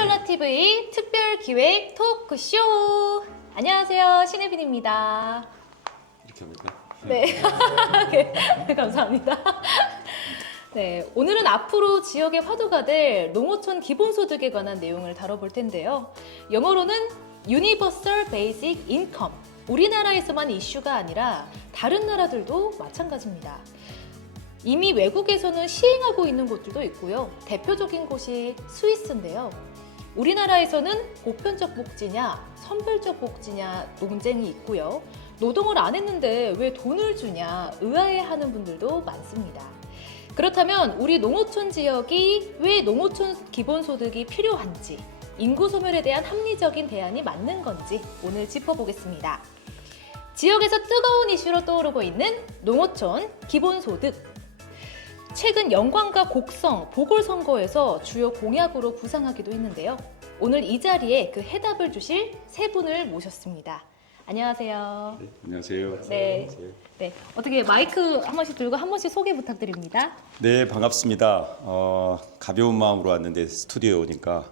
하이졸라TV 특별기획 토크쇼! 안녕하세요, 신혜빈입니다. 이렇게 합니까? 네, 네, 감사합니다. 네, 오늘은 앞으로 지역의 화두가 될 농어촌 기본소득에 관한 내용을 다뤄볼 텐데요. 영어로는 Universal Basic Income. 우리나라에서만 이슈가 아니라 다른 나라들도 마찬가지입니다. 이미 외국에서는 시행하고 있는 곳들도 있고요. 대표적인 곳이 스위스인데요. 우리나라에서는 보편적 복지냐, 선별적 복지냐 논쟁이 있고요. 노동을 안 했는데 왜 돈을 주냐 의아해하는 분들도 많습니다. 그렇다면 우리 농어촌 지역이 왜 농어촌 기본소득이 필요한지, 인구 소멸에 대한 합리적인 대안이 맞는 건지 오늘 짚어보겠습니다. 지역에서 뜨거운 이슈로 떠오르고 있는 농어촌 기본소득. 최근 영광과 곡성, 보궐선거에서 주요 공약으로 부상하기도 했는데요. 오늘 이 자리에 그 해답을 주실 세 분을 모셨습니다. 안녕하세요. 네, 안녕하세요. 네. 네. 어떻게 마이크 한 번씩 들고 한 번씩 소개 부탁드립니다. 네, 반갑습니다. 가벼운 마음으로 왔는데 스튜디오에 오니까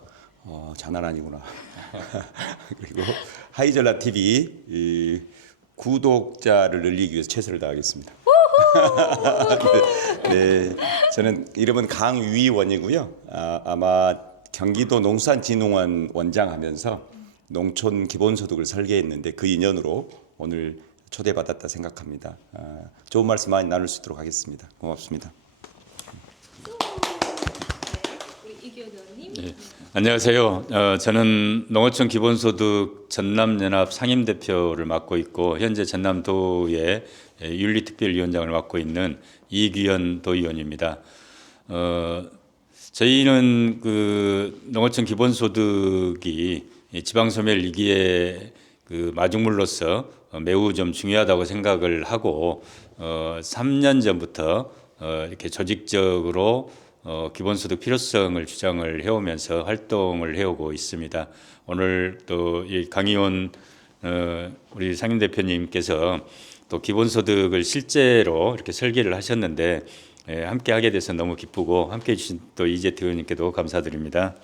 장난 아니구나. 그리고 하이졸라 TV 구독자를 늘리기 위해서 최선을 다하겠습니다. 네, 저는 이름은 강위원이고요. 아마 경기도 농수산진흥원 원장하면서 농촌 기본소득을 설계했는데 그 인연으로 오늘 초대받았다 생각합니다. 좋은 말씀 많이 나눌 수 있도록 하겠습니다. 고맙습니다. 우리 이규현 의원님. 네, 안녕하세요. 저는 농어촌 기본소득 전남연합 상임대표를 맡고 있고 현재 전남도의 윤리특별위원장을 맡고 있는 이규현 도의원입니다. 저희는 그 농어촌 기본소득이 지방소멸 위기의 그 마중물로서 매우 좀 중요하다고 생각을 하고 3년 전부터 이렇게 조직적으로 기본소득 필요성을 주장을 해오면서 활동을 해오고 있습니다. 오늘 또 이 강의원 우리 상임대표님께서 또 기본소득을 실제로 이렇게 설계를 하셨는데 함께 하게 돼서 너무 기쁘고 함께 해주신 또 이재태 의원님께도 감사드립니다.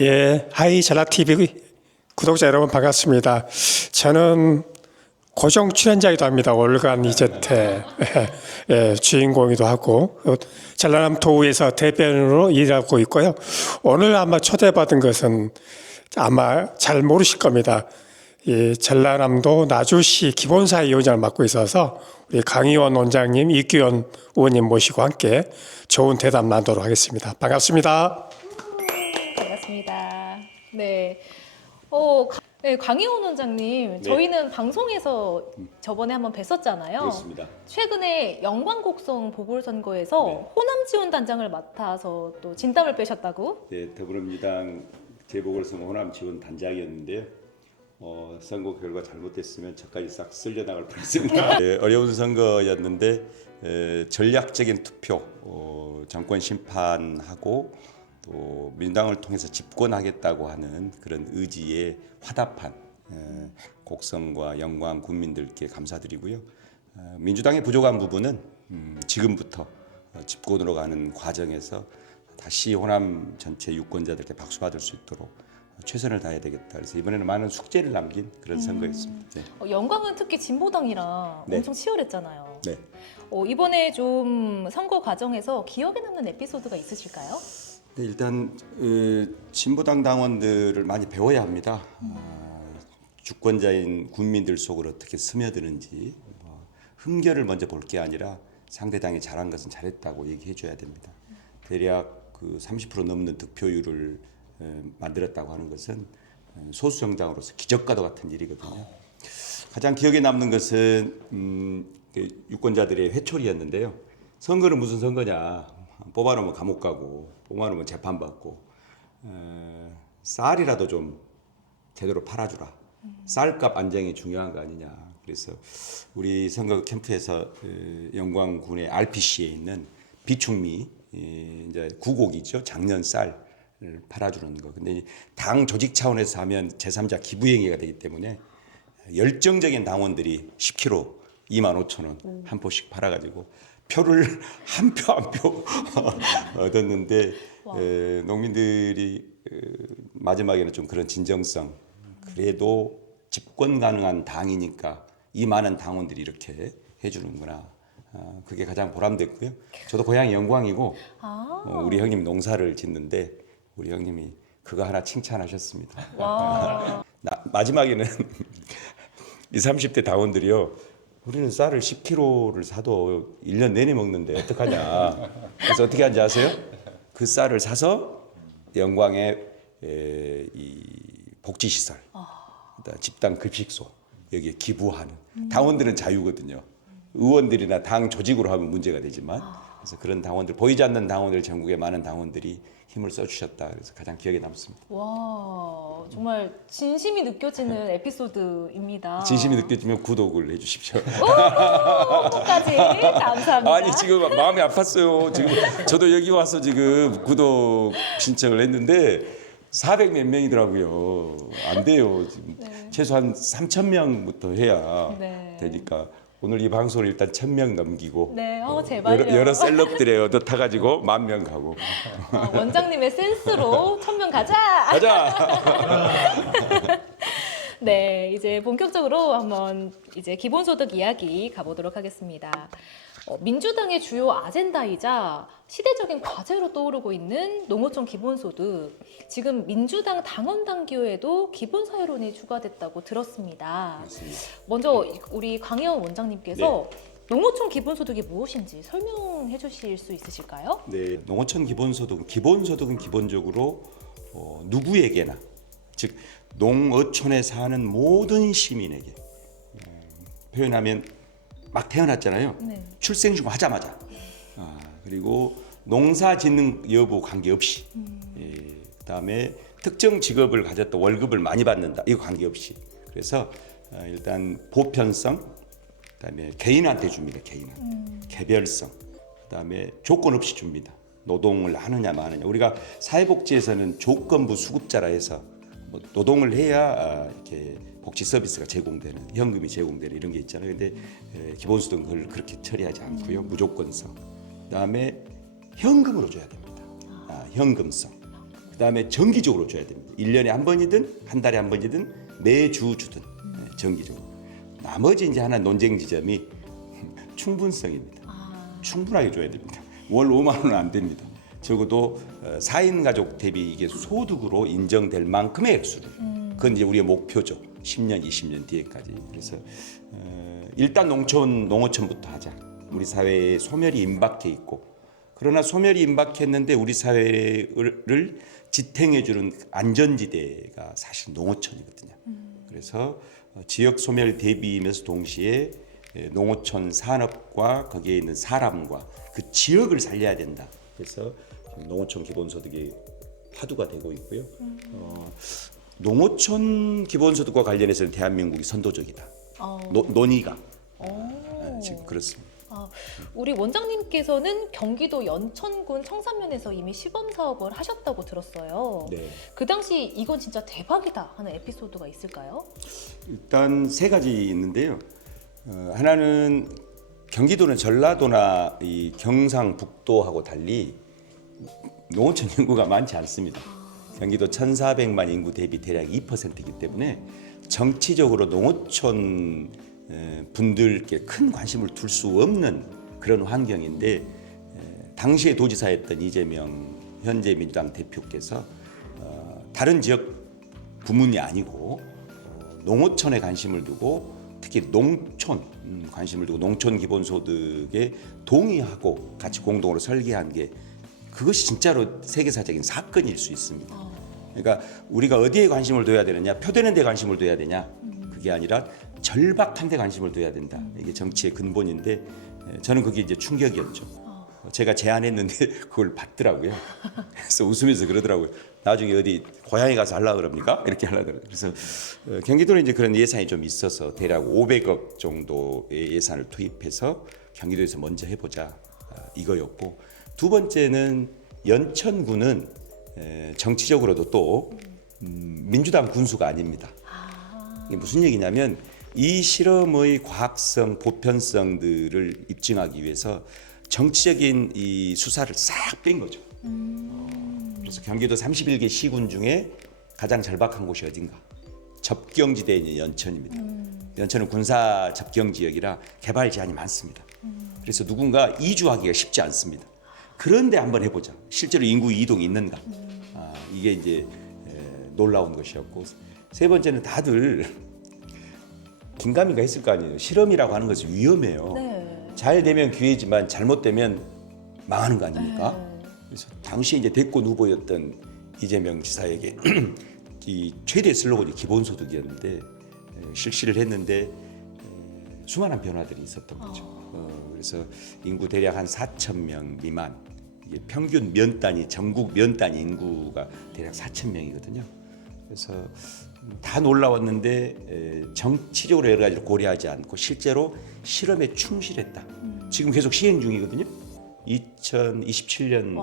예, 하이졸라 TV 구독자 여러분 반갑습니다. 저는 고정 출연자이기도 합니다. 월간 이재태 주인공이기도 하고 전라남 도의에서 대변인으로 일하고 있고요. 오늘 아마 초대받은 것은 아마 잘 모르실 겁니다. 이 전라남도 나주시 기본사회위원장을 맡고 있어서 우리 강의원 원장님, 이규현 의원님 모시고 함께 좋은 대담 나누도록 하겠습니다. 반갑습니다. 반갑습니다. 네. 네, 강희원 원장님, 네. 저희는 방송에서 저번에 한번 뵀었잖아요. 그렇습니다. 최근에 영광곡성 보궐선거에서 네. 호남지원단장을 맡아서 또 진땀을 빼셨다고? 네, 더불어민주당 재보궐선거 호남지원단장이었는데요. 선거 결과 잘못됐으면 저까지 싹 쓸려나갈 뻔했습니다. 네, 어려운 선거였는데 전략적인 투표, 정권 심판하고 또 민주당을 통해서 집권하겠다고 하는 그런 의지에 화답한 곡성과 영광 국민들께 감사드리고요. 민주당의 부족한 부분은 지금부터 집권으로 가는 과정에서 다시 호남 전체 유권자들께 박수받을 수 있도록 최선을 다해야 되겠다. 그래서 이번에는 많은 숙제를 남긴 그런 선거였습니다. 네. 영광은 특히 진보당이라 네. 엄청 치열했잖아요. 네. 이번에 좀 선거 과정에서 기억에 남는 에피소드가 있으실까요? 네, 일단 진보당 당원들을 많이 배워야 합니다. 주권자인 국민들 속으로 어떻게 스며드는지 흠결을 먼저 볼 게 아니라 상대당이 잘한 것은 잘했다고 얘기해 줘야 됩니다. 대략 그 30% 넘는 득표율을 만들었다고 하는 것은 소수 정당으로서 기적과도 같은 일이거든요. 가장 기억에 남는 것은 유권자들의 회초리였는데요. 선거는 무슨 선거냐? 뽑아놓으면 감옥 가고 뽑아놓으면 재판받고 쌀이라도 좀 제대로 팔아주라. 쌀값 안정이 중요한 거 아니냐. 그래서 우리 선거 캠프에서 영광군의 RPC에 있는 비축미 이제 구곡이죠. 작년 쌀을 팔아주는 거. 근데 당 조직 차원에서 하면 제3자 기부행위가 되기 때문에 열정적인 당원들이 10kg 25,000원 한 포씩 팔아가지고 표를 한 표 한 표 얻었는데 농민들이 마지막에는 좀 그런 진정성, 그래도 집권 가능한 당이니까 이 많은 당원들이 이렇게 해주는구나. 그게 가장 보람됐고요. 저도 고향이 영광이고 우리 형님 농사를 짓는데 우리 형님이 그거 하나 칭찬하셨습니다. 와. 마지막에는 20, 30대 당원들이요. 우리는 쌀을 10kg를 사도 1년 내내 먹는데 어떡하냐. 그래서 어떻게 하는지 아세요? 그 쌀을 사서 영광의 이 복지시설, 집단 급식소 여기에 기부하는. 당원들은 자유거든요. 의원들이나 당 조직으로 하면 문제가 되지만 그래서 그런 당원들, 보이지 않는 당원들, 전국의 많은 당원들이 힘을 써주셨다. 그래서 가장 기억에 남습니다. 와, 정말 진심이 느껴지는 에피소드입니다. 진심이 느껴지면 구독을 해주십시오. 까지 감사합니다. 아니 지금 마음이 아팠어요. 지금 저도 여기 와서 지금 구독 신청을 했는데 400 몇 명이더라고요. 안 돼요. 지금 최소한 3,000명부터 해야 네. 되니까 오늘 이 방송을 일단 1,000명 넘기고 네, 제발요. 여러 셀럽들에 얻어 타가지고 10,000명 가고 원장님의 센스로 1,000명 가자. 가자. 네, 이제 본격적으로 한번 이제 기본소득 이야기 가보도록 하겠습니다. 민주당의 주요 아젠다이자 시대적인 과제로 떠오르고 있는 농어촌 기본소득. 지금 민주당 당원 당규에도 기본사회론이 추가됐다고 들었습니다. 맞습니다. 먼저 우리 강혜원 원장님께서 농어촌 기본소득이 무엇인지 설명해 주실 수 있으실까요? 네, 농어촌 기본소득은 기본적으로 누구에게나 즉 농어촌에 사는 모든 시민에게 표현하면 막 태어났잖아요. 네. 출생신고 하자마자 그리고 농사 짓는 여부 관계없이 그다음에 특정 직업을 가졌다 월급을 많이 받는다 이거 관계없이 그래서 일단 보편성 그다음에 개인한테 줍니다. 개별성 그다음에 조건 없이 줍니다. 노동을 하느냐 마느냐 우리가 사회복지에서는 조건부 수급자라 해서 뭐 노동을 해야 이렇게 복지 서비스가 제공되는 현금이 제공되는 이런 게 있잖아요. 근데 기본소득은 그걸 그렇게 처리하지 않고요. 무조건성. 그다음에 현금으로 줘야 됩니다. 현금성. 그다음에 정기적으로 줘야 됩니다. 1년에 한 번이든 한 달에 한 번이든 매주 주든 정기적으로. 나머지 이제 하나 논쟁 지점이 충분성입니다. 충분하게 줘야 됩니다. 월 5만 원은 안 됩니다. 적어도 4인 가족 대비 이게 소득으로 인정될 만큼의 액수를. 그건 이제 우리의 목표죠. 10년, 20년 뒤에까지. 그래서 일단 농어촌부터 하자. 우리 사회에 소멸이 임박해 있고 그러나 소멸이 임박했는데 우리 사회를 지탱해주는 안전지대가 사실 농어촌이거든요. 그래서 지역 소멸 대비이면서 동시에 농어촌 산업과 거기에 있는 사람과 그 지역을 살려야 된다. 그래서 농어촌 기본소득이 화두가 되고 있고요. 농어촌 기본소득과 관련해서는 대한민국이 선도적이다. 논의가 지금 그렇습니다. 우리 원장님께서는 경기도 연천군 청산면에서 이미 시범 사업을 하셨다고 들었어요. 네. 그 당시 이건 진짜 대박이다 하는 에피소드가 있을까요? 일단 세 가지 있는데요. 하나는 경기도는 전라도나 이 경상북도하고 달리 농어촌 인구가 많지 않습니다. 경기도 1,400만 인구 대비 대략 2%이기 때문에 정치적으로 농어촌 분들께 큰 관심을 둘 수 없는 그런 환경인데 당시에 도지사였던 이재명 현재 민주당 대표께서 다른 지역 부문이 아니고 농어촌에 관심을 두고 특히 농촌 관심을 두고 농촌 기본소득에 동의하고 같이 공동으로 설계한 게 그것이 진짜로 세계사적인 사건일 수 있습니다. 그러니까 우리가 어디에 관심을 둬야 되느냐, 표되는 데 관심을 둬야 되냐, 그게 아니라 절박한 데 관심을 둬야 된다. 이게 정치의 근본인데 저는 그게 이제 충격이었죠. 제가 제안했는데 그걸 받더라고요. 그래서 웃으면서 그러더라고요. 나중에 어디 고향에 가서 하려고 그럽니까? 이렇게 하려고 그래요. 그래서 경기도는 이제 그런 예산이 좀 있어서 대략 500억 정도의 예산을 투입해서 경기도에서 먼저 해보자 이거였고 두 번째는 연천군은 정치적으로도 또 민주당 군수가 아닙니다. 이게 무슨 얘기냐면 이 실험의 과학성, 보편성들을 입증하기 위해서 정치적인 이 수사를 싹 뺀 거죠. 그래서 경기도 31개 시군 중에 가장 절박한 곳이 어딘가? 접경지대에 있는 연천입니다. 연천은 군사 접경 지역이라 개발 제한이 많습니다. 그래서 누군가 이주하기가 쉽지 않습니다. 그런데 한번 해보자. 실제로 인구 이동이 있는가? 이게 이제 놀라운 것이었고, 세 번째는 다들 긴가민가 했을 거 아니에요. 실험이라고 하는 것이 위험해요. 네. 잘 되면 기회지만 잘못되면 망하는 거 아닙니까? 그래서 당시 이제 대권 후보였던 이재명 지사에게 이 최대 슬로건이 기본소득이었는데 실시를 했는데 수많은 변화들이 있었던 거죠. 그래서 인구 대략 한 4천 명 미만, 이게 평균 면 단위, 전국 면 단위 인구가 대략 4천 명이거든요. 그래서 다 놀라웠는데 정치적으로 여러 가지를 고려하지 않고 실제로 실험에 충실했다. 지금 계속 시행 중이거든요. 2027년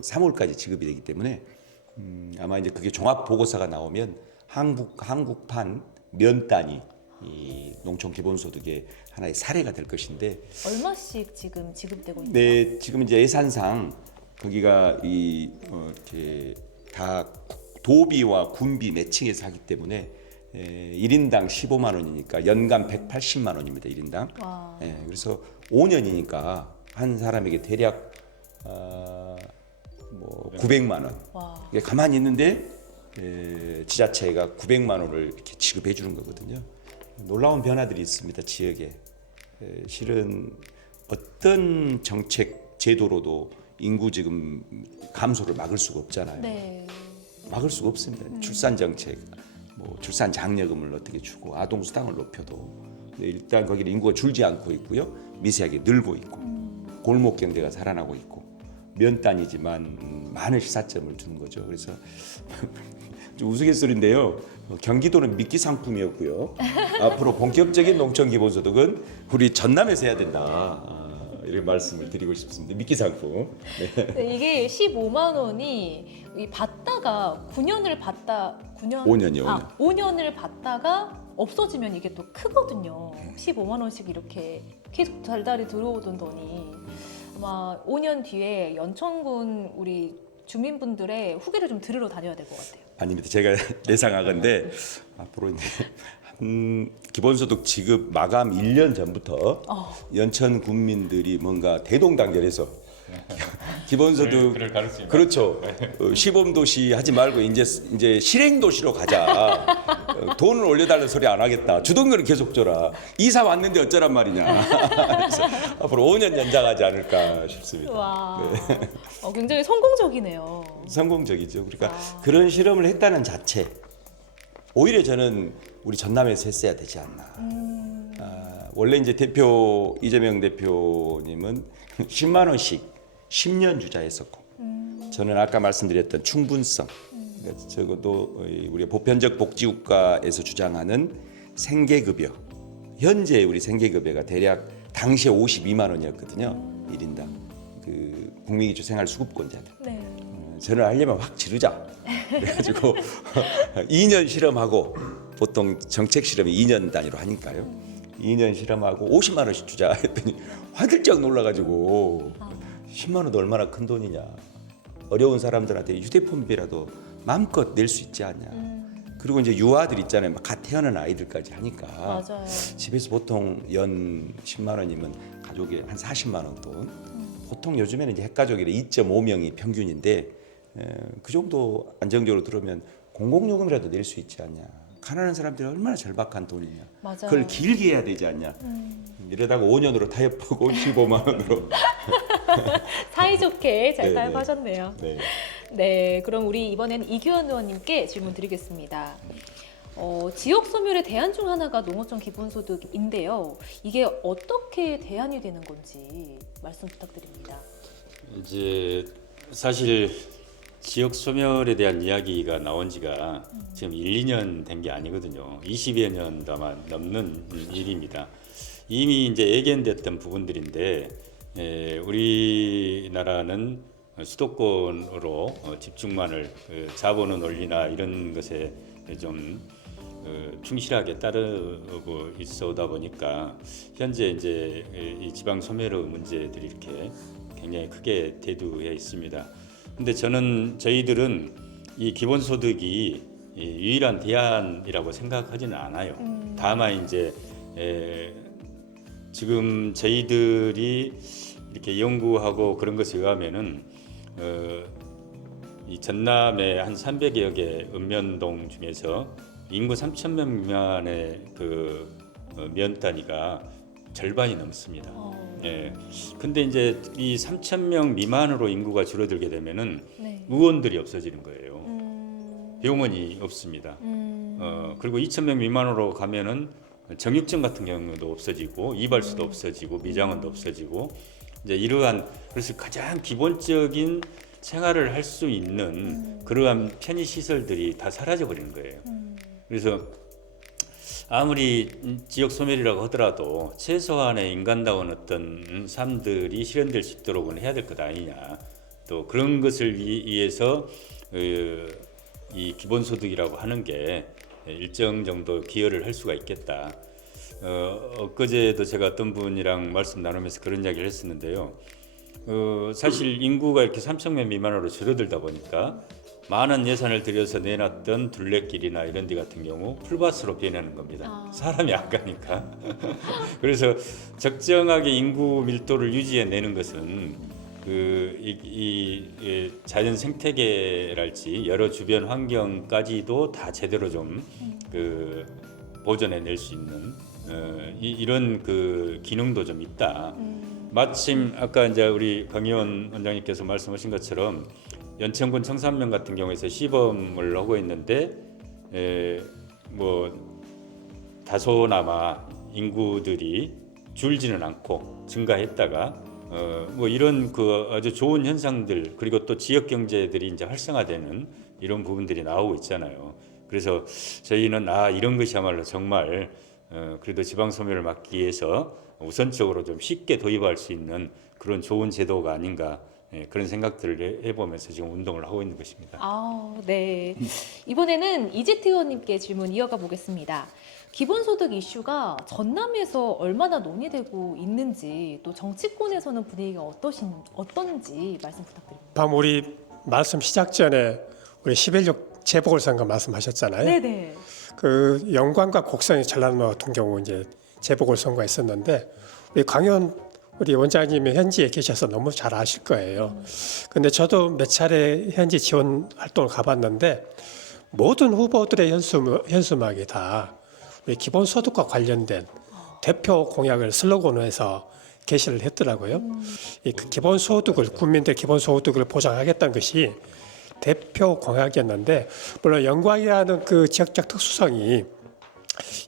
3월까지 지급이 되기 때문에 아마 이제 그게 종합 보고서가 나오면 한국판 면 단위 이 농촌 기본소득의 하나의 사례가 될 것인데, 얼마씩 지금 지급되고 있나요? 네, 지금 이제 예산상 거기가 이렇게 다 도비와 군비 매칭해서 하기 때문에 1인당 15만 원이니까 연간 180만 원입니다. 1인당. 와. 그래서 5년이니까 한 사람에게 대략 뭐 900만 원. 와. 이게 가만히 있는데 지자체가 900만 원을 이렇게 지급해 주는 거거든요. 놀라운 변화들이 있습니다. 지역에. 실은 어떤 정책 제도로도 인구 지금 감소를 막을 수가 없잖아요. 네. 막을 수가 없습니다. 출산 정책, 뭐 출산 장려금을 어떻게 주고 아동 수당을 높여도 일단 거기는 인구가 줄지 않고 있고요. 미세하게 늘고 있고 골목 경제가 살아나고 있고 면 단위지만 많은 시사점을 주는 거죠. 그래서 좀 우스갯소리인데요. 경기도는 미끼 상품이었고요. 앞으로 본격적인 농촌 기본소득은 우리 전남에서 해야 된다. 이런 말씀을 드리고 싶습니다. 미끼 상품. 네. 네, 이게 15만 원이 받다가 9년을 받다 9년 5년이요. 5년을 받다가 없어지면 이게 또 크거든요. 15만 원씩 이렇게 계속 달달이 들어오던 돈이 아마 5년 뒤에 연천군 우리 주민분들의 후기를 좀 들으러 다녀야 될 것 같아요. 아닙니다. 제가 예상하건데 앞으로 이제 기본소득 지급 마감 1년 전부터 연천 군민들이 뭔가 대동단결해서 기본소득 그렇죠. 시범도시 하지 말고 이제 실행도시로 가자. 돈을 올려달라는 소리 안 하겠다. 주던 거는 계속 줘라. 이사 왔는데 어쩌란 말이냐. 그래서 앞으로 5년 연장하지 않을까 싶습니다. 와, 굉장히 성공적이네요. 성공적이죠. 그러니까 그런 실험을 했다는 자체 오히려 저는 우리 전남에서 했어야 되지 않나. 원래 이제 이재명 대표님은 10만 원씩 10년 주자 했었고 저는 아까 말씀드렸던 충분성, 그러니까 적어도 우리 보편적 복지국가에서 주장하는 생계급여, 현재 우리 생계급여가 대략 당시에 52만 원이었거든요. 1인당 그 국민기초 생활수급권자들. 네. 저는 하려면 확 지르자. 그래가지고 2년 실험하고 보통 정책 실험이 2년 단위로 하니까요. 2년 실험하고 50만 원씩 주자 했더니 화들짝 놀라가지고 10만 원도 얼마나 큰 돈이냐. 어려운 사람들한테 휴대폰비라도 마음껏 낼 수 있지 않냐. 그리고 이제 유아들 있잖아요. 막 갓 태어난 아이들까지 하니까 맞아요. 집에서 보통 연 10만 원이면 가족이 한 40만 원 돈. 보통 요즘에는 이제 핵가족이라 2.5명이 평균인데 그 정도 안정적으로 들어오면 공공요금이라도 낼 수 있지 않냐. 가난한 사람들이 얼마나 절박한 돈이냐. 맞아요. 그걸 길게 해야 되지 않냐. 이러다가 5년으로 타협하고 15만 원으로. 사이좋게 잘 네네. 타협하셨네요. 네. 네, 그럼 우리 이번에는 이규현 의원님께 질문 드리겠습니다. 지역 소멸의 대안 중 하나가 농어촌 기본소득인데요. 이게 어떻게 대안이 되는 건지 말씀 부탁드립니다. 이제 사실 지역 소멸에 대한 이야기가 나온 지가 지금 1, 2년 된 게 아니거든요. 20여 년 넘는 일입니다. 이미 이제 예견됐던 부분들인데 우리나라는 수도권으로 집중만을 자본의 논리나 이런 것에 좀 충실하게 따르고 있어오다 보니까 현재 이제 이 지방 소멸의 문제들이 이렇게 굉장히 크게 대두해 있습니다. 근데 저희들은 이 기본소득이 유일한 대안이라고 생각하지는 않아요. 다만 이제 지금 저희들이 이렇게 연구하고 그런 것에 의하면은 이 전남의 한 300여 개 읍면동 중에서 인구 3,000명 미만의 그 면 단위가 절반이 넘습니다. 예. 근데 이제 이 3,000명 미만으로 인구가 줄어들게 되면은 네. 의원들이 없어지는 거예요. 병원이 없습니다. 그리고 2,000명 미만으로 가면은 정육점 같은 경우도 없어지고 이발소도 없어지고 미장원도 없어지고 이제 이러한 그래서 가장 기본적인 생활을 할 수 있는 그러한 편의 시설들이 다 사라져 버리는 거예요. 그래서 아무리 지역 소멸이라고 하더라도 최소한의 인간다운 어떤 삶들이 실현될 수 있도록은 해야 될 것 아니냐. 또 그런 것을 위해서 이 기본소득이라고 하는 게 일정 정도 기여를 할 수가 있겠다. 엊그제도 제가 어떤 분이랑 말씀 나누면서 그런 이야기를 했었는데요. 사실 인구가 이렇게 3,000명 미만으로 줄어들다 보니까 많은 예산을 들여서 내놨던 둘레길이나 이런 데 같은 경우 풀밭으로 변하는 겁니다. 사람이 안 가니까. 그래서 적정하게 인구 밀도를 유지해내는 것은 이 자연 생태계랄지 여러 주변 환경까지도 다 제대로 좀 보존해낼 수 있는 이런 기능도 좀 있다. 마침 아까 이제 우리 강 의원 원장님께서 말씀하신 것처럼 연천군 청산면 같은 경우에서 시범을 하고 있는데 뭐 다소나마 인구들이 줄지는 않고 증가했다가 뭐 이런 아주 좋은 현상들 그리고 또 지역 경제들이 이제 활성화되는 이런 부분들이 나오고 있잖아요. 그래서 저희는 이런 것이야말로 정말 그래도 지방 소멸을 막기 위해서 우선적으로 좀 쉽게 도입할 수 있는 그런 좋은 제도가 아닌가. 그런 생각들을 해보면서 지금 운동을 하고 있는 것입니다. 네. 이번에는 이재태 의원님께 질문 이어가 보겠습니다. 기본소득 이슈가 전남에서 얼마나 논의되고 있는지 또 정치권에서는 분위기가 어떤지 말씀 부탁드립니다. 방금 우리 말씀 시작 전에 우리 11.6 재보궐선거 말씀하셨잖아요. 네네. 그 영광과 곡성의 전남 같은 경우 이제 재보궐선거가 있었는데 우리 강연 우리 원장님이 현지에 계셔서 너무 잘 아실 거예요. 근데 저도 몇 차례 현지 지원 활동을 가봤는데 모든 후보들의 현수막이 다 우리 기본소득과 관련된 대표 공약을 슬로건으로 해서 게시를 했더라고요. 그 기본소득을 국민들 기본소득을 보장하겠다는 것이 대표 공약이었는데 물론 영광이라는 그 지역적 특수성이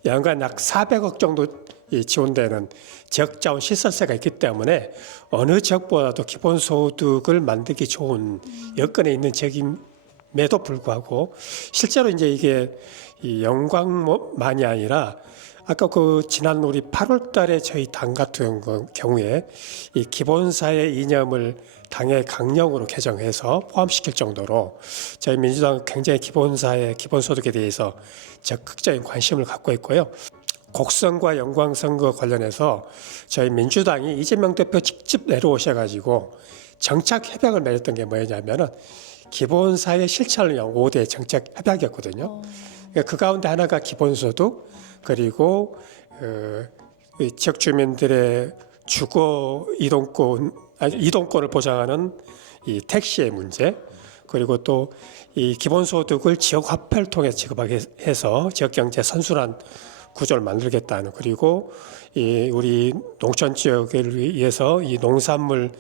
연간 약 400억 정도 지원되는 지역자원 시설세가 있기 때문에 어느 지역보다도 기본소득을 만들기 좋은 여건에 있는 지역임에도 불구하고 실제로 이제 이게 이 영광만이 아니라 아까 지난 우리 8월달에 저희 당 같은 경우에 이 기본사회 이념을 당의 강령으로 개정해서 포함시킬 정도로 저희 민주당은 굉장히 기본사회 기본소득에 대해서 적극적인 관심을 갖고 있고요. 곡성과 영광선거 관련해서 저희 민주당이 이재명 대표 직접 내려오셔가지고 정착 협약을 맺었던 게 뭐였냐면은 기본사회 실천을 위한 5대 정책 협약이었거든요. 그 가운데 하나가 기본소득 그리고 지역 주민들의 주거 이동권을 보장하는 이 택시의 문제 그리고 또 이 기본소득을 지역 화폐를 통해 지급하게 해서 지역 경제 선순환 구조를 만들겠다는 그리고 이 우리 농촌 지역을 위해서 이 농산물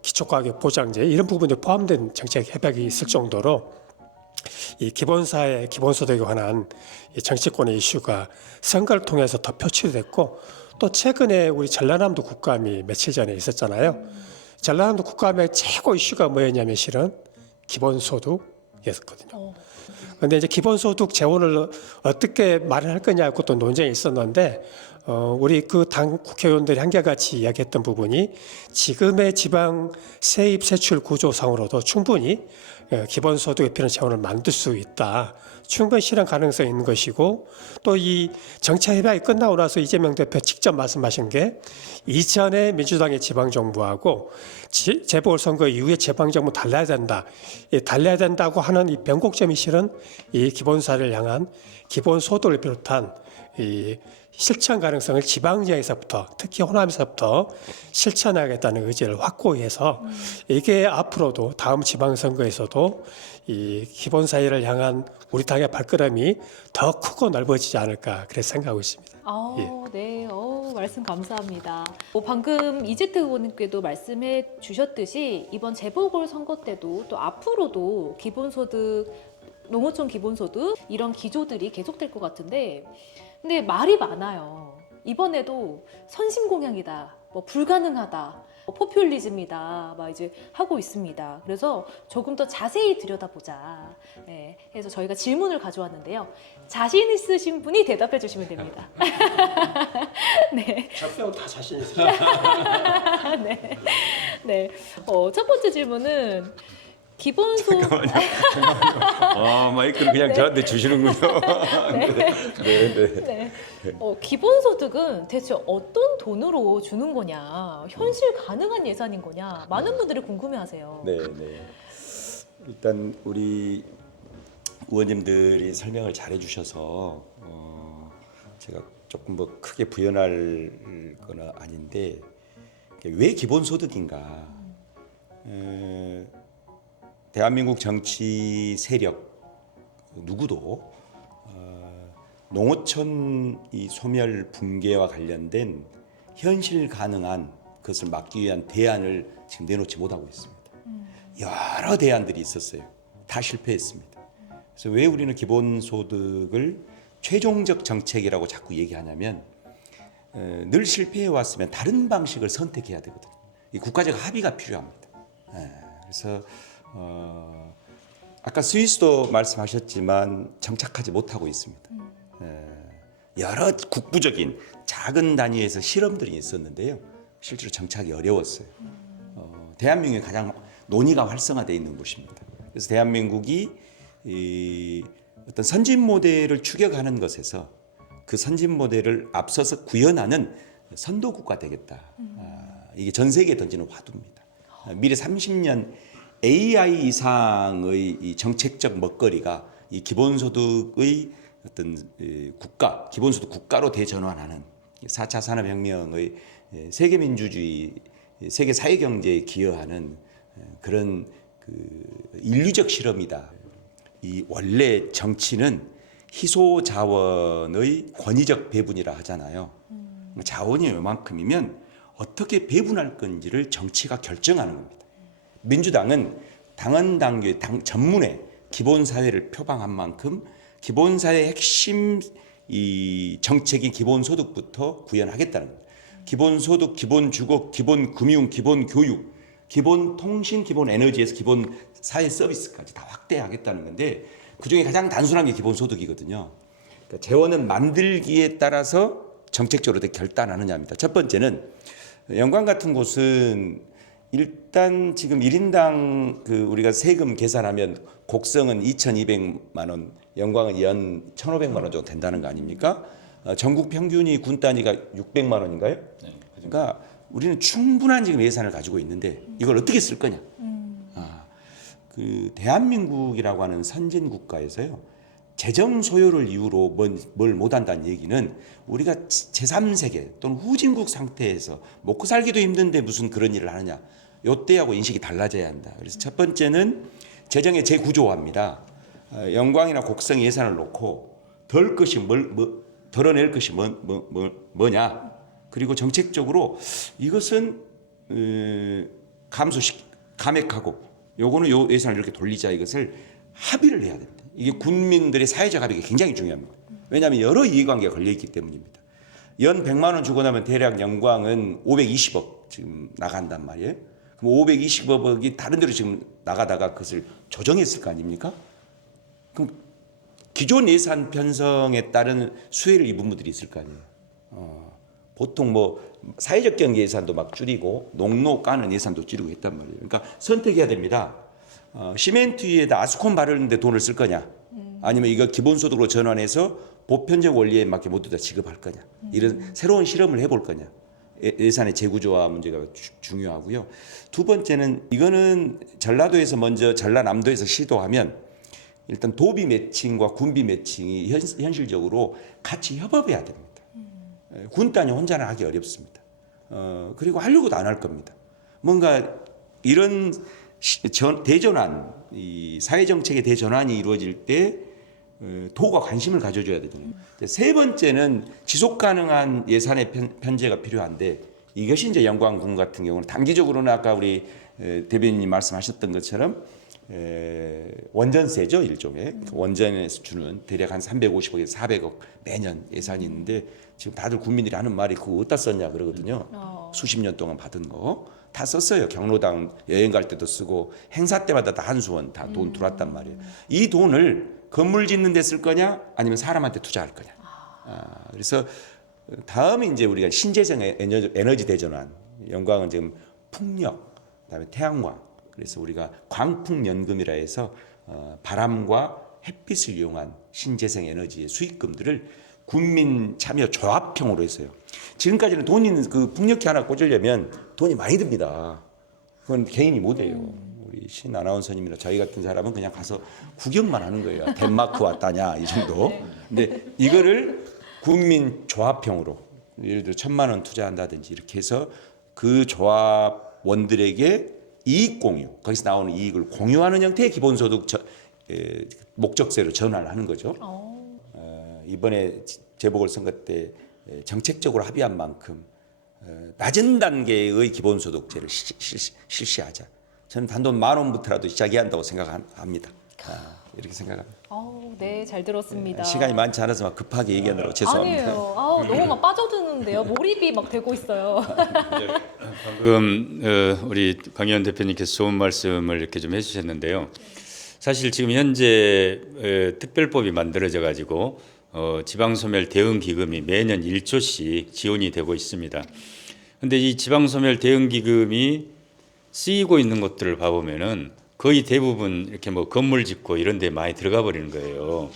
기초가격 보장제 이런 부분이 포함된 정책 협약이 있을 정도로 이 기본사회 기본소득에 관한 이 정치권의 이슈가 선거를 통해서 더 표출됐고 또 최근에 우리 전라남도 국감이 며칠 전에 있었잖아요. 전라남도 국감의 최고 이슈가 뭐였냐면 실은 기본소득이었거든요. 그런데 이제 기본소득 재원을 어떻게 마련할 거냐고 또 논쟁이 있었는데 우리 그 당 국회의원들이 한결같이 이야기했던 부분이 지금의 지방 세입 세출 구조상으로도 충분히 기본소득에 필요한 재원을 만들 수 있다. 충분히 실현 가능성이 있는 것이고 또 이 정차 협약이 끝나고 나서 이재명 대표 직접 말씀하신 게 이전에 민주당의 지방정부하고 재보궐선거 이후에 지방정부 달라야 된다. 이 달라야 된다고 하는 이 변곡점이 실은 이 기본사를 향한 기본소득을 비롯한 이 실천 가능성을 지방지역에서부터 특히 호남에서부터 실천하겠다는 의지를 확고히 해서 이게 앞으로도 다음 지방선거에서도 이 기본사회를 향한 우리 당의 발걸음이 더 크고 넓어지지 않을까 그렇게 생각하고 있습니다. 네, 말씀 감사합니다. 방금 이재택 의원님께도 말씀해 주셨듯이 이번 재보궐선거 때도 또 앞으로도 기본소득, 농어촌 기본소득 이런 기조들이 계속될 것 같은데 근데 말이 많아요. 이번에도 선심공약이다, 뭐 불가능하다, 포퓰리즘이다, 막 이제 하고 있습니다. 그래서 조금 더 자세히 들여다보자. 네, 해서 저희가 질문을 가져왔는데요. 자신 있으신 분이 대답해 주시면 됩니다. 네. 답변 다 자신 있으시죠? 네. 네. 첫 번째 질문은 기본소득. 마이크를 그냥 저한테 주시는군요. 네. 기본소득은 대체 어떤 돈으로 주는 거냐, 현실 가능한 예산인 거냐, 많은 분들이 궁금해하세요. 네. 일단 우리 의원님들이 설명을 잘해 주셔서 제가 조금 뭐 크게 부연할 건 아닌데 왜 기본소득인가? 대한민국 정치 세력 누구도 농어촌 이 소멸 붕괴와 관련된 현실 가능한 그것을 막기 위한 대안을 지금 내놓지 못하고 있습니다. 여러 대안들이 있었어요. 다 실패했습니다. 그래서 왜 우리는 기본소득을 최종적 정책이라고 자꾸 얘기하냐면 늘 실패해 왔으면 다른 방식을 선택해야 되거든요. 이 국가적 합의가 필요합니다. 그래서 아까 스위스도 말씀하셨지만 정착하지 못하고 있습니다. 여러 국부적인 작은 단위에서 실험들이 있었는데요. 실제로 정착이 어려웠어요. 대한민국이 가장 논의가 활성화되어 있는 곳입니다. 그래서 대한민국이 이 어떤 선진 모델을 추격하는 것에서 그 선진 모델을 앞서서 구현하는 선도국가 되겠다. 이게 전 세계에 던지는 화두입니다. 미래 30년 AI 이상의 이 정책적 먹거리가 이 기본소득의 어떤 국가, 기본소득 국가로 대전환하는 4차 산업혁명의 세계 민주주의, 세계 사회 경제에 기여하는 그런 그 인류적 실험이다. 이 원래 정치는 희소 자원의 권위적 배분이라 하잖아요. 자원이 요만큼이면 어떻게 배분할 건지를 정치가 결정하는 겁니다. 민주당은 당헌 당규 당 전문에 기본 사회를 표방한 만큼 기본 사회의 핵심 이 정책인 기본 소득부터 구현하겠다는 겁니다. 기본 소득, 기본 주거, 기본 금융, 기본 교육, 기본 통신, 기본 에너지에서 기본 사회 서비스까지 다 확대하겠다는 건데 그중에 가장 단순한 게 기본 소득이거든요. 그러니까 재원은 만들기에 따라서 정책적으로 어떻게 결단하느냐입니다. 첫 번째는 영광 같은 곳은 일단 지금 1인당 그 우리가 세금 계산하면 곡성은 2,200만 원, 영광은 연 1,500만 원 정도 된다는 거 아닙니까? 전국 평균이 군 단위가 600만 원인가요? 네, 그러니까 우리는 충분한 지금 예산을 가지고 있는데 이걸 어떻게 쓸 거냐? 그 대한민국이라고 하는 선진 국가에서요. 재정 소요를 이유로 뭘 못한다는 얘기는 우리가 제3세계 또는 후진국 상태에서 먹고 살기도 힘든데 무슨 그런 일을 하느냐. 요때하고 인식이 달라져야 한다. 그래서 첫 번째는 재정의 재구조화입니다. 영광이나 곡성 예산을 놓고 덜어낼 것이 뭐냐. 그리고 정책적으로 이것은 감액하고 요거는 요 예산을 이렇게 돌리자 이것을 합의를 해야 됩니다. 이게 군민들의 사회적 합의가 굉장히 중요합니다. 왜냐하면 여러 이해관계가 걸려있기 때문입니다. 연 100만 원 주고 나면 대략 영광은 520억 지금 나간단 말이에요. 그럼 520억이 다른 데로 지금 나가다가 그것을 조정했을 거 아닙니까? 그럼 기존 예산 편성에 따른 수혜를 입은 분들이 있을 거 아니에요. 보통 뭐 사회적 경제 예산도 막 줄이고 농로 까는 예산도 줄이고 했단 말이에요. 그러니까 선택해야 됩니다. 시멘트 위에다 아스콘 바르는데 돈을 쓸 거냐, 아니면 이거 기본소득으로 전환해서 보편적 원리에 맞게 모두 다 지급할 거냐, 이런 새로운 실험을 해볼 거냐. 예산의 재구조화 문제가 중요하고요. 두 번째는 이거는 전라도에서 먼저 전라남도에서 시도하면 일단 도비 매칭과 군비 매칭이 현실적으로 같이 협업해야 됩니다. 군 단위 혼자는 하기 어렵습니다. 그리고 하려고도 안 할 겁니다. 뭔가 이런 대전환, 이 사회정책의 대전환이 이루어질 때 도가 관심을 가져줘야 되거든요. 세 번째는 지속 가능한 예산의 편제가 필요한데, 이것이 이제 영광군 같은 경우는 단기적으로는 아까 우리 대변인님 말씀하셨던 것처럼 원전세죠, 일종의. 원전에서 주는 대략 한 350억에서 400억 매년 예산이 있는데, 지금 다들 국민들이 하는 말이 그거 어디다 썼냐 그러거든요. 수십 년 동안 받은 거 다 썼어요. 경로당 여행 갈 때도 쓰고 행사 때마다 다 한수원 다 돈 들어왔단 말이에요. 이 돈을 건물 짓는 데 쓸 거냐, 아니면 사람한테 투자할 거냐. 그래서 다음에 이제 우리가 신재생 에너지 대전환, 영광은 지금 풍력, 그다음에 태양광, 그래서 우리가 광풍연금이라 해서 바람과 햇빛을 이용한 신재생 에너지의 수익금들을 국민 참여 조합형으로 했어요. 지금까지는 돈 있는 그 풍력기 하나 꽂으려면 돈이 많이 듭니다. 그건 개인이 못 해요. 우리 신 아나운서님이나 저희 같은 사람은 그냥 가서 구경만 하는 거예요. 덴마크 왔다냐 이 정도. 근데 이거를 국민 조합형으로, 예를 들어 1,000만 원 투자한다든지 이렇게 해서 그 조합원들에게 이익 공유, 거기서 나오는 이익을 공유하는 형태의 기본소득 목적세로 전환을 하는 거죠. 이번에 재보궐선거 때 정책적으로 합의한 만큼 낮은 단계의 기본소득제를 실시하자. 저는 단돈 10,000원부터라도 시작해야 한다고 생각합니다. 이렇게 생각합니다. 네, 잘 들었습니다. 시간이 많지 않아서 막 급하게 얘기하느라고 죄송합니다. 아니에요. 너무 막 빠져드는데요. 몰입이 막 되고 있어요. 방금 우리 방 의원 대표님께서 좋은 말씀을 이렇게 좀 해주셨는데요. 사실 지금 현재 특별법이 만들어져 가지고 지방소멸 대응 기금이 매년 1조씩 지원이 되고 있습니다. 그런데 이 지방소멸 대응 기금이 쓰이고 있는 것들을 봐보면은 거의 대부분 이렇게 뭐 건물 짓고 이런 데 많이 들어가 버리는 거예요.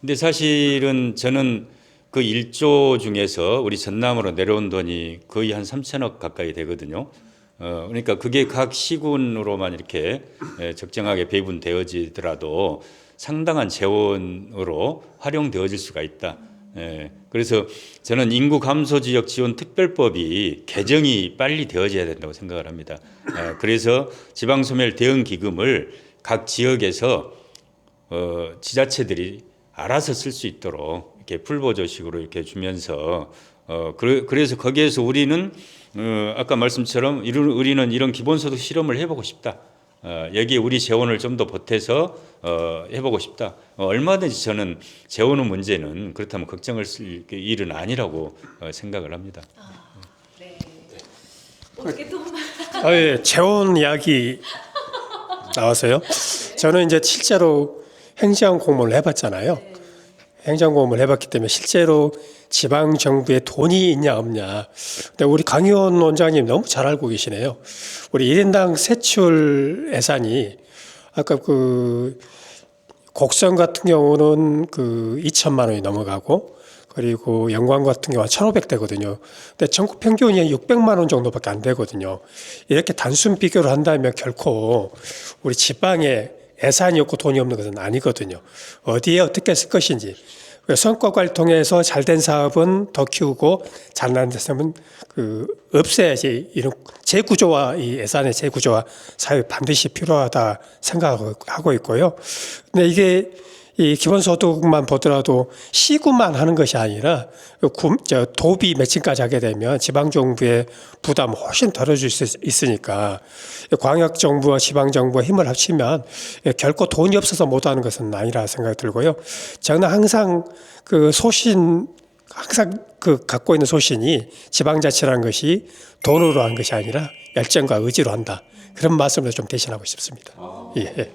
근데 사실은 저는 그 1조 중에서 우리 전남으로 내려온 돈이 거의 한 3천억 가까이 되거든요. 그러니까 그게 각 시군으로만 이렇게 적정하게 배분되어지더라도 상당한 재원으로 활용되어질 수가 있다. 그래서 저는 인구 감소 지역 지원 특별법이 개정이 빨리 되어져야 된다고 생각을 합니다. 그래서 지방소멸 대응 기금을 각 지역에서 지자체들이 알아서 쓸 수 있도록 이렇게 풀보조식으로 이렇게 주면서 그래서 거기에서 우리는 아까 말씀처럼 우리는 이런 기본소득 실험을 해보고 싶다. 여기에 우리 재원을 좀 더 보태서 해보고 싶다. 얼마든지 저는 재원의 문제는 그렇다면 걱정을 쓸 일은 아니라고 생각을 합니다. 네. 어떻게 또 예, 재원 이야기 나와서요. 저는 이제 실제로 행정 공무원을 해봤잖아요. 행정 공무원을 해봤기 때문에 실제로 지방 정부에 돈이 있냐 없냐. 근데 우리 강의원 원장님 너무 잘 알고 계시네요. 우리 1인당 세출 예산이 아까 그 곡성 같은 경우는 그 2천만 원이 넘어가고, 그리고 영광 같은 경우는 1,500 되거든요. 근데 전국 평균이 600만 원 정도밖에 안 되거든요. 이렇게 단순 비교를 한다면 결코 우리 지방에 예산이 없고 돈이 없는 것은 아니거든요. 어디에 어떻게 쓸 것인지. 성과를 통해서 잘된 사업은 더 키우고 잘난 사업은 없애야지. 이런 재구조화, 이 예산의 재구조화 사업이 반드시 필요하다 생각하고 있고요. 근데 이게 이 기본소득만 보더라도 시구만 하는 것이 아니라 도비 매칭까지 하게 되면 지방정부의 부담을 훨씬 덜어줄 수 있으니까 광역정부와 지방정부가 힘을 합치면 결코 돈이 없어서 못하는 것은 아니라 생각이 들고요. 저는 항상 항상 갖고 있는 소신이 지방자치라는 것이 돈으로 한 것이 아니라 열정과 의지로 한다. 그런 말씀을 좀 대신하고 싶습니다. 예.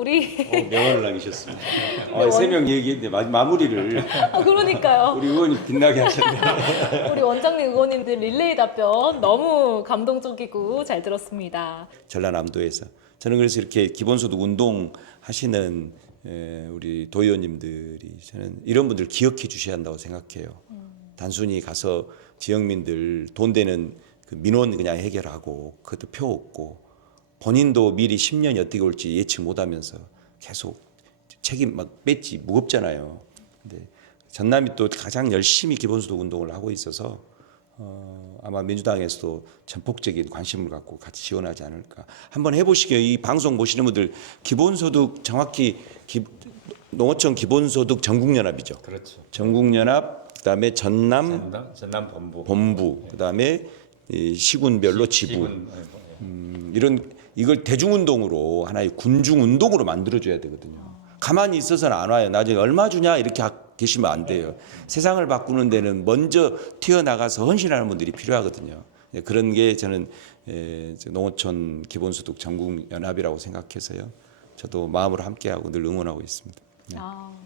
우리 명언을 남기셨습니다. 세 명 얘기했는데 마무리를 그러니까요. 우리 의원님 빛나게 하셨네요. 우리 원장님 의원님들 릴레이 답변 너무 감동적이고 잘 들었습니다. 전라남도에서 저는 그래서 이렇게 기본소득 운동 하시는 우리 도의원님들이 저는 이런 분들 기억해 주셔야 한다고 생각해요. 단순히 가서 지역민들 돈 되는 그 민원 그냥 해결하고 그것도 표 없고 본인도 미리 10년이 어떻게 올지 예측 못하면서 계속 책임 막 뺐지 무겁잖아요. 근데 전남이 또 가장 열심히 기본소득 운동을 하고 있어서 아마 민주당에서도 전폭적인 관심을 갖고 같이 지원하지 않을까. 한번 해보시게요. 이 방송 보시는 분들 기본소득 정확히 농어촌 기본소득 전국연합이죠. 그렇죠. 전국연합 그다음에 전남 전남 본부 그다음에 이 시군별로 지부 이런 이걸 대중운동으로 하나의 군중운동으로 만들어줘야 되거든요. 가만히 있어서는 안 와요. 나중에 얼마 주냐 이렇게 계시면 안 돼요. 세상을 바꾸는 데는 먼저 튀어나가서 헌신하는 분들이 필요하거든요. 그런 게 저는 농어촌 기본소득 전국연합이라고 생각해서요. 저도 마음으로 함께하고 늘 응원하고 있습니다.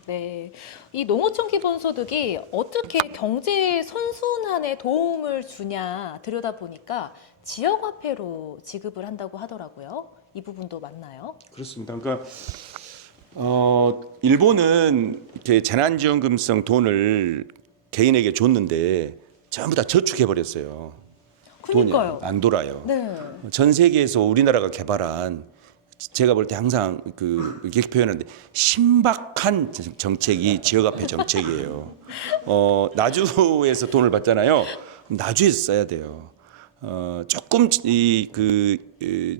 네. 이 농어촌 기본소득이 어떻게 경제 선순환에 도움을 주냐 들여다보니까 지역화폐로 지급을 한다고 하더라고요. 이 부분도 맞나요? 그렇습니다. 그러니까 일본은 이렇게 재난지원금성 돈을 개인에게 줬는데 전부 다 저축해 버렸어요. 그러니까요. 돈이 안 돌아요. 네. 전 세계에서 우리나라가 개발한 제가 볼 때 항상 이렇게 표현하는데 신박한 정책이 지역화폐 정책이에요. 나주에서 돈을 받잖아요. 나주에서 써야 돼요. 조금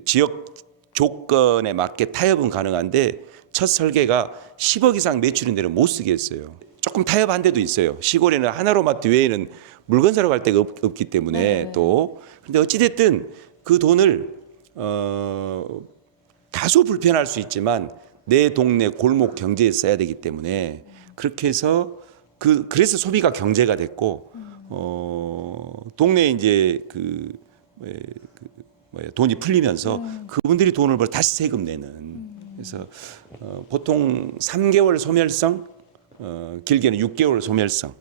지역 조건에 맞게 타협은 가능한데 첫 설계가 10억 이상 매출인 데는 못 쓰게 했어요. 조금 타협한 데도 있어요. 시골에는 하나로마트 외에는 물건 사러 갈 데가 없기 때문에 또 근데 어찌 됐든 그 돈을 다소 불편할 수 있지만 내 동네 골목 경제에 써야 되기 때문에 그렇게 해서 그래서 소비가 경제가 됐고 동네에 이제 돈이 풀리면서 그분들이 돈을 벌어 다시 세금 내는 그래서 보통 3개월 소멸성 길게는 6개월 소멸성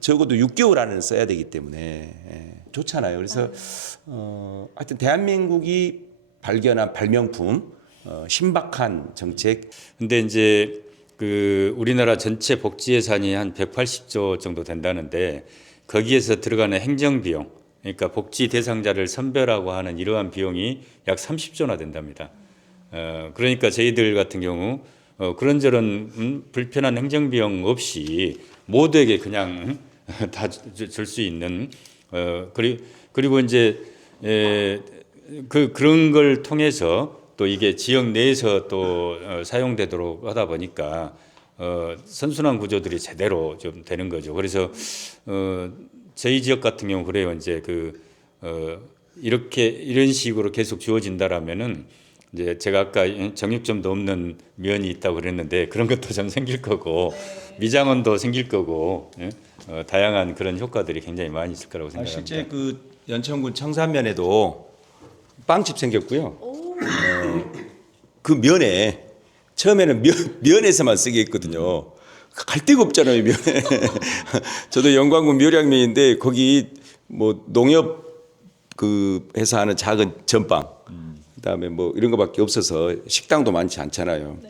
적어도 6개월 안에는 써야 되기 때문에 좋잖아요. 그래서 하여튼 대한민국이 발견한 발명품 신박한 정책. 근데 이제 그 우리나라 전체 복지 예산이 한 180조 정도 된다는데 거기에서 들어가는 행정 비용, 그러니까 복지 대상자를 선별하고 하는 이러한 비용이 약 30조나 된답니다. 그러니까 저희들 같은 경우 그런저런 불편한 행정 비용 없이 모두에게 그냥 다 줄 수 있는 그리고 이제 그런 걸 통해서 또 이게 지역 내에서 또 사용되도록 하다 보니까 선순환 구조들이 제대로 좀 되는 거죠. 그래서 저희 지역 같은 경우 그래요. 이제 이런 식으로 계속 주어진다라면은 이제 제가 아까 정육점도 없는 면이 있다고 그랬는데 그런 것도 좀 생길 거고 미장원도 생길 거고 다양한 그런 효과들이 굉장히 많이 있을 거라고 생각합니다. 실제 그 연천군 청산면에도 빵집 생겼고요. 그 면에 처음에는 면에서만 쓰게 했거든요. 갈 데가 없잖아요, 면에. 저도 영광군 묘량면인데 거기 뭐 농협 그 회사 하는 작은 전빵, 그다음에 뭐 이런 거밖에 없어서 식당도 많지 않잖아요.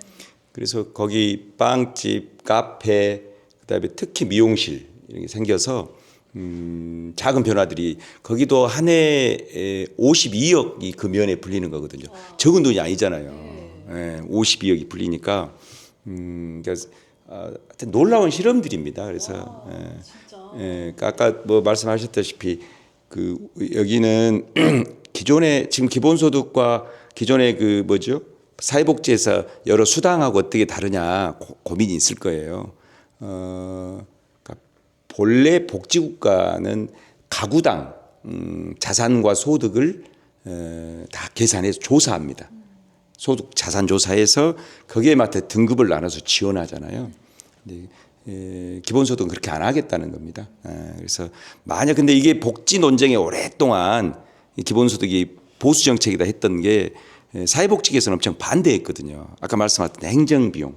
그래서 거기 빵집, 카페, 그다음에 특히 미용실 이런 게 생겨서 작은 변화들이 거기도 한 해에 52억이 그 면에 불리는 거거든요. 적은 돈이 아니잖아요. 52억이 불리니까 그러니까 하여튼 놀라운 실험들입니다. 그래서 아까 뭐 말씀하셨다시피 여기는 기존의 지금 기본소득과 기존의 사회복지에서 여러 수당하고 어떻게 다르냐 고민이 있을 거예요. 본래 복지국가는 가구당 자산과 소득을 다 계산해서 조사합니다. 소득 자산 조사해서 거기에 맞게 등급을 나눠서 지원하잖아요. 근데 기본소득은 그렇게 안 하겠다는 겁니다. 그래서 만약 근데 이게 복지 논쟁에 오랫동안 기본소득이 보수 정책이다 했던 게 사회복지계에서는 엄청 반대했거든요. 아까 말씀하셨던 행정비용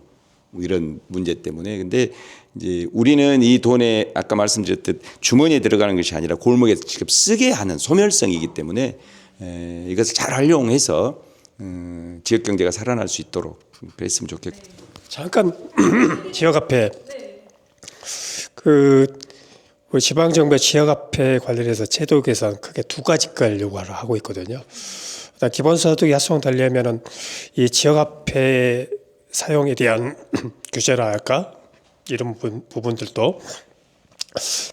뭐 이런 문제 때문에. 근데 이제 우리는 이 돈에 아까 말씀드렸듯 주머니에 들어가는 것이 아니라 골목에 직접 쓰게 하는 소멸성이기 때문에 이것을 잘 활용해서 지역 경제가 살아날 수 있도록 그랬으면 좋겠고. 잠깐 지역화폐 우리 지방정부의 지역화폐 관련해서 제도 개선 크게 두 가지 걸 요구를 하고 있거든요. 일단 기본소득이 활성화되려면은 이 지역화폐 사용에 대한 규제랄까 이런 부분들도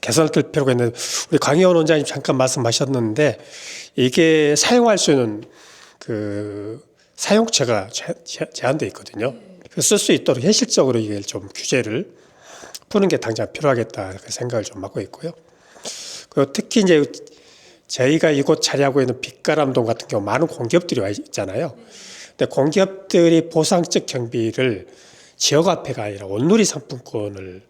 개선을 될 필요가 있는데 우리 강희원 원장님 잠깐 말씀하셨는데 이게 사용할 수 있는 그 사용처가 제한되어 있거든요. 쓸 수 있도록 현실적으로 이게 좀 규제를 푸는 게 당장 필요하겠다 그 생각을 좀 하고 있고요. 그리고 특히 이제 저희가 이곳 자리하고 있는 빛가람동 같은 경우 많은 공기업들이 와 있잖아요. 근데 공기업들이 보상적 경비를 지역화폐가 아니라 온누리 상품권을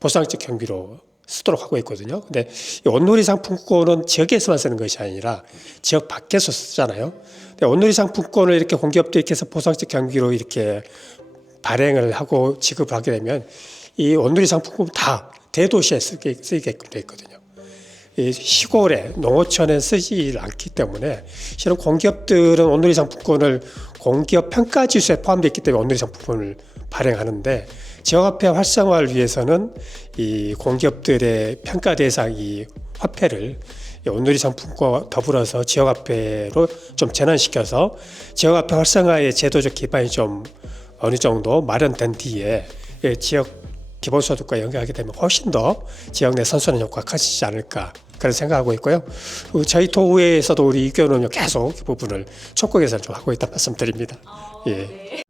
보상적 경비로 쓰도록 하고 있거든요. 근데 이 온누리 상품권은 지역에서만 쓰는 것이 아니라 지역 밖에서 쓰잖아요. 근데 온누리 상품권을 이렇게 공기업들이 이렇게 해서 보상적 경비로 이렇게 발행을 하고 지급을 하게 되면 이 온누리 상품권 다 대도시에 쓰이게끔 돼 있거든요. 이 시골에 농어촌에 쓰지 않기 때문에 실은 공기업들은 온누리 상품권을 공기업 평가 지수에 포함되어 있기 때문에 온누리 상품권을 발행하는데 지역화폐 활성화를 위해서는 이 공기업들의 평가 대상 이 화폐를 온누리 상품과 더불어서 지역화폐로 좀 전환시켜서 지역화폐 활성화의 제도적 기반이 좀 어느 정도 마련된 뒤에 지역 기본소득과 연계하게 되면 훨씬 더 지역 내 선순환 효과가 커지지 않을까 그런 생각하고 있고요. 저희 도의회에서도 우리 의견은 계속 이 부분을 촉구 개선을 좀 하고 있다는 말씀드립니다. 예. 네.